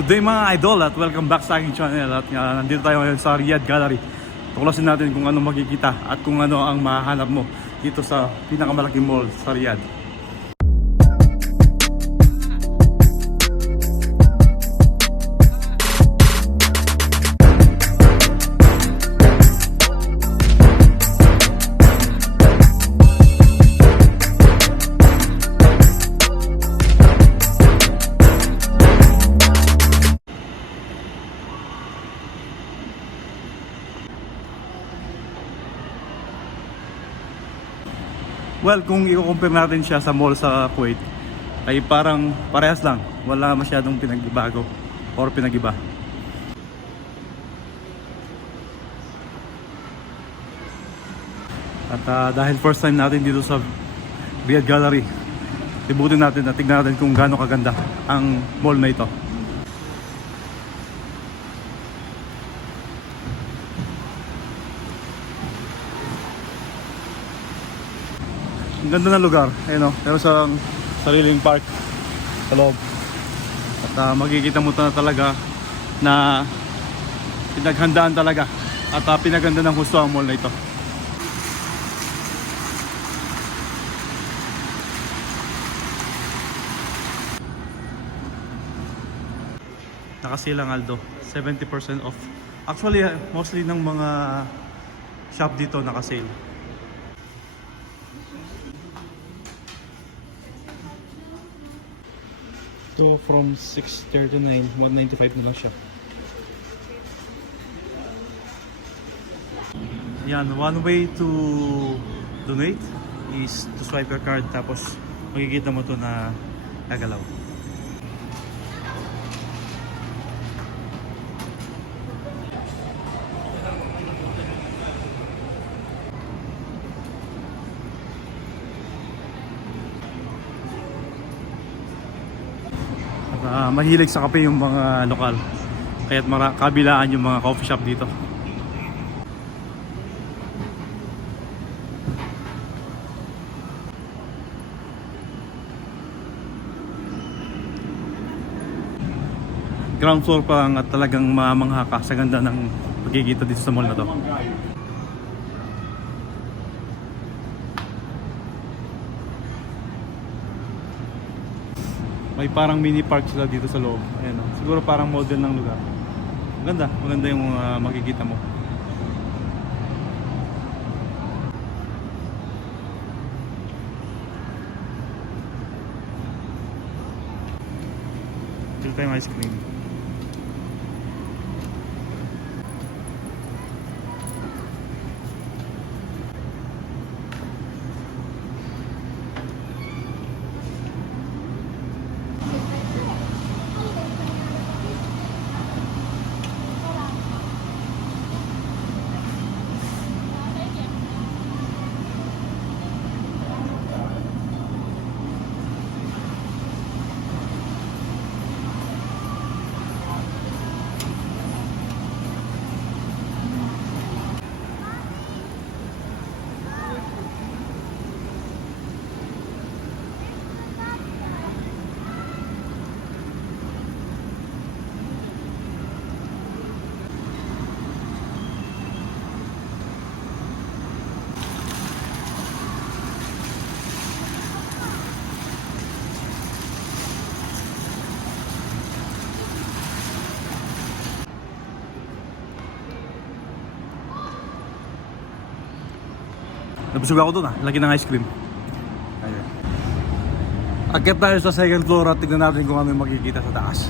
Good day mga idol at welcome back sa aking channel. At nandito tayo ngayon sa Riyadh Gallery. Tuklasin natin kung ano makikita at kung ano ang mahanap mo dito sa pinakamalaking mall sa Riyadh. Well, kung i-compare natin siya sa mall sa Kuwait, ay parang parehas lang. Wala masyadong pinagbago or pinagiba. At dahil first time natin dito sa Riyadh Gallery, ibutin natin at tignan natin kung gaano kaganda ang mall na ito. Ang ganda ng lugar, ayun o, meron sa sariling park sa loob. At makikita mo na talaga na pinaghandaan talaga at pinaganda ng gusto ang mall na ito. Nakasilang Aldo, 70% off. Actually, mostly ng mga shop dito nakasale. So from 639, 195 na lang siya. Yan, one way to donate is to swipe your card tapos makikita mo to na gagalaw. Mahilig sa kape yung mga lokal, kaya't kabilaan yung mga coffee shop dito. Ground floor pa lang at talagang mamangha ka sa ganda ng pagkikita dito sa mall na to. May parang mini park sila dito sa loob. Ayan o. Siguro parang model ng lugar. Maganda. Maganda yung makikita mo. Dito tayong ice cream. Nabusog ako doon laki ng ice cream. Ayun. Akyat tayo sa second floor at tignan natin kung ano yung makikita sa taas.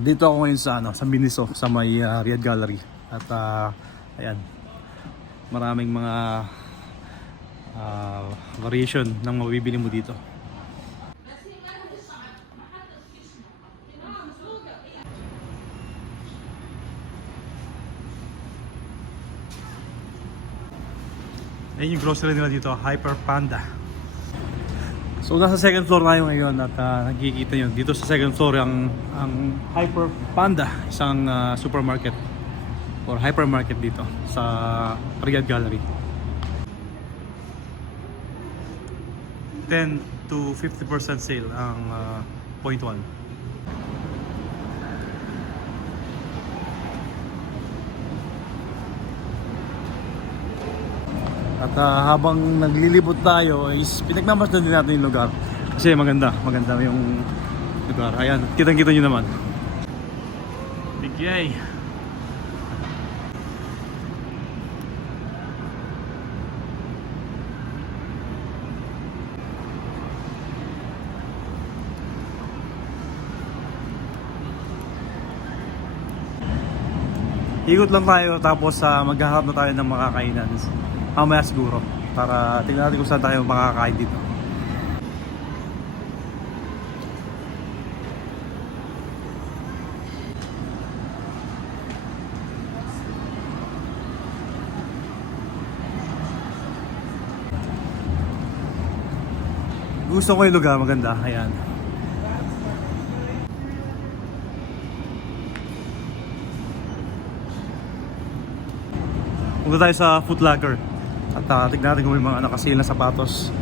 Dito ako ngayon sa sa Miniso sa may Riyadh Gallery at ayan, maraming mga variation ng mabibili mo dito. Ayun yung grocery nila dito, Hyper Panda. So nasa second floor tayo ngayon at nakikita nyo dito sa second floor ang Hyper Panda, isang supermarket or hypermarket dito sa Riyadh Gallery. 10 to 50% sale ang point 1. At habang naglilibot tayo is pinagmamasdan din natin yung lugar. Kasi maganda yung lugar. Ayan, kitang-kita nyo naman. Bigay. Ikot lang tayo tapos maghahanap na tayo ng makakainan. Mamaya siguro para tingnan natin kung saan tayo makakain dito. Gusto ko yung lugar, maganda. Ayan. Punta tayo sa Foot Locker at tignan natin kung may mga nakasil na sapatos.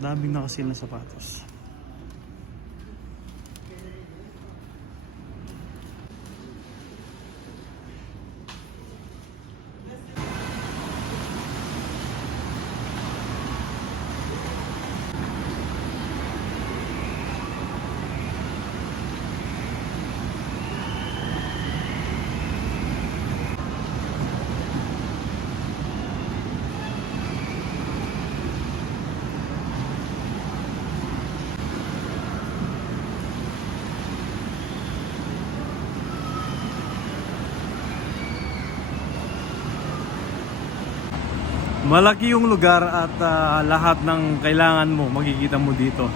Daming nakasil na sapatos. Malaki yung lugar at lahat ng kailangan mo makikita mo dito.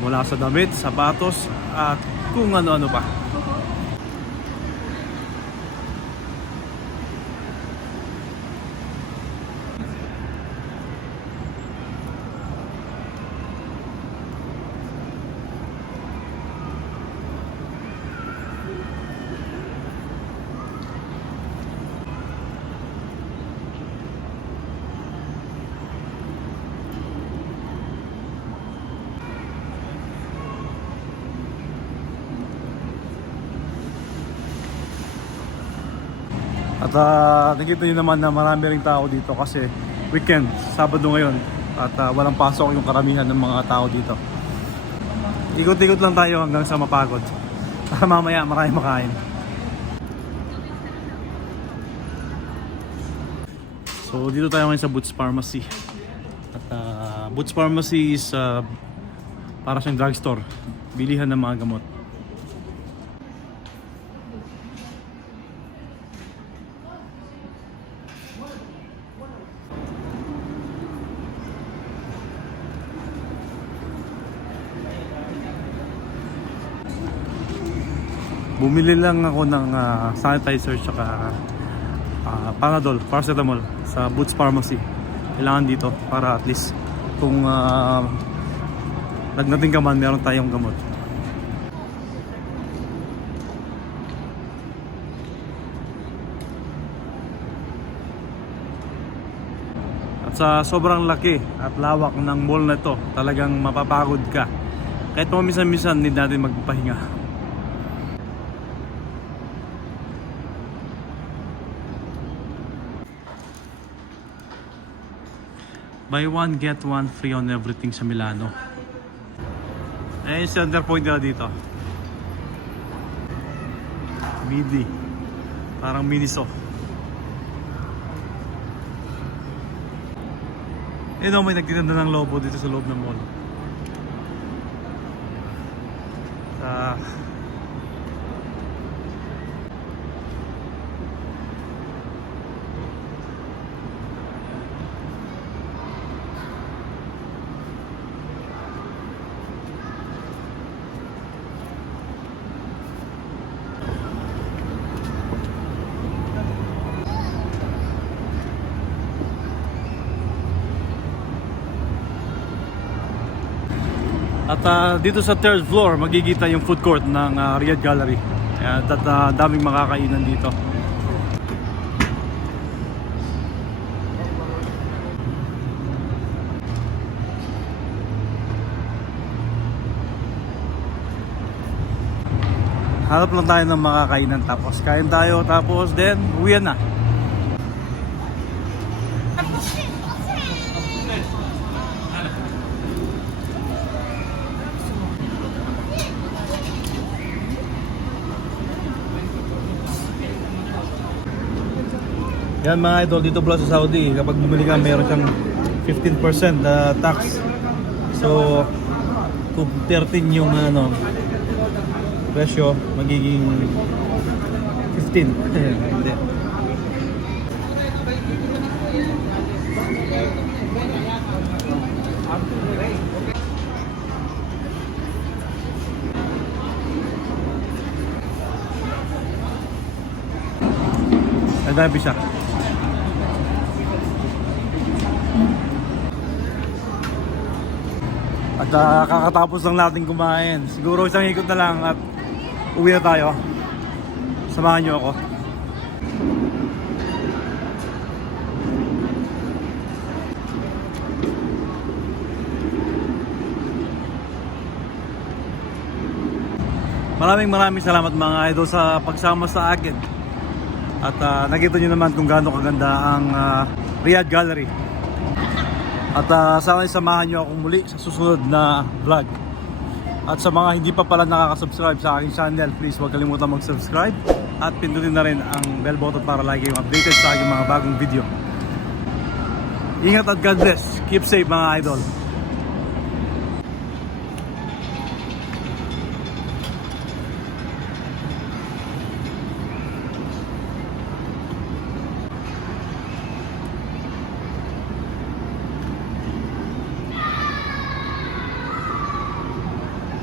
Mula sa damit, sapatos at kung ano-ano pa. At nakita nyo naman na marami ring tao dito kasi weekend, Sabado ngayon. At walang pasok yung karamihan ng mga tao dito. Ikot-ikot lang tayo hanggang sa mapagod. Para mamaya marami makain. So dito tayo ngayon sa Boots Pharmacy. At Boots Pharmacy is para siyang drugstore. Bilihan ng mga gamot. Bumili lang ako ng sanitizer tsaka Panadol, paracetamol sa Boots Pharmacy. Kailangan dito para at least kung nagnating ka man, meron tayong gamot. At sa sobrang laki at lawak ng mall na ito, talagang mapapagod ka. Kahit minsan-minsan need natin magpahinga. Buy one, get one free on everything sa Milano. Eh, center point nila dito. Midi. Parang Miniso. Eh no, may nagtitinda ng lobo dito sa loob ng mall. dito sa third floor magkikita yung food court ng Riyadh Gallery. At daming makakainan dito. Hanap lang tayo ng makakainan, tapos kain tayo, tapos then uwian na. Yan mga idol, dito pala sa Saudi, kapag bumili ka mayroon siyang 15% tax. So kung 13 yung presyo, magiging 15. Hindi. Ang dami siya. At kakatapos lang natin kumain. Siguro isang ikot na lang at uwi na tayo. Samahan niyo ako. Maraming salamat mga idol sa pagsama sa akin. At nakita nyo naman kung gaano kaganda ang Riyadh Gallery. At sana samahan nyo ako muli sa susunod na vlog. At sa mga hindi pa pala nakaka-subscribe sa aking channel, please huwag kalimutan mag-subscribe at pindutin na rin ang bell button para lagi kayong updated sa aking mga bagong video. Ingat at God bless. Keep safe mga idol.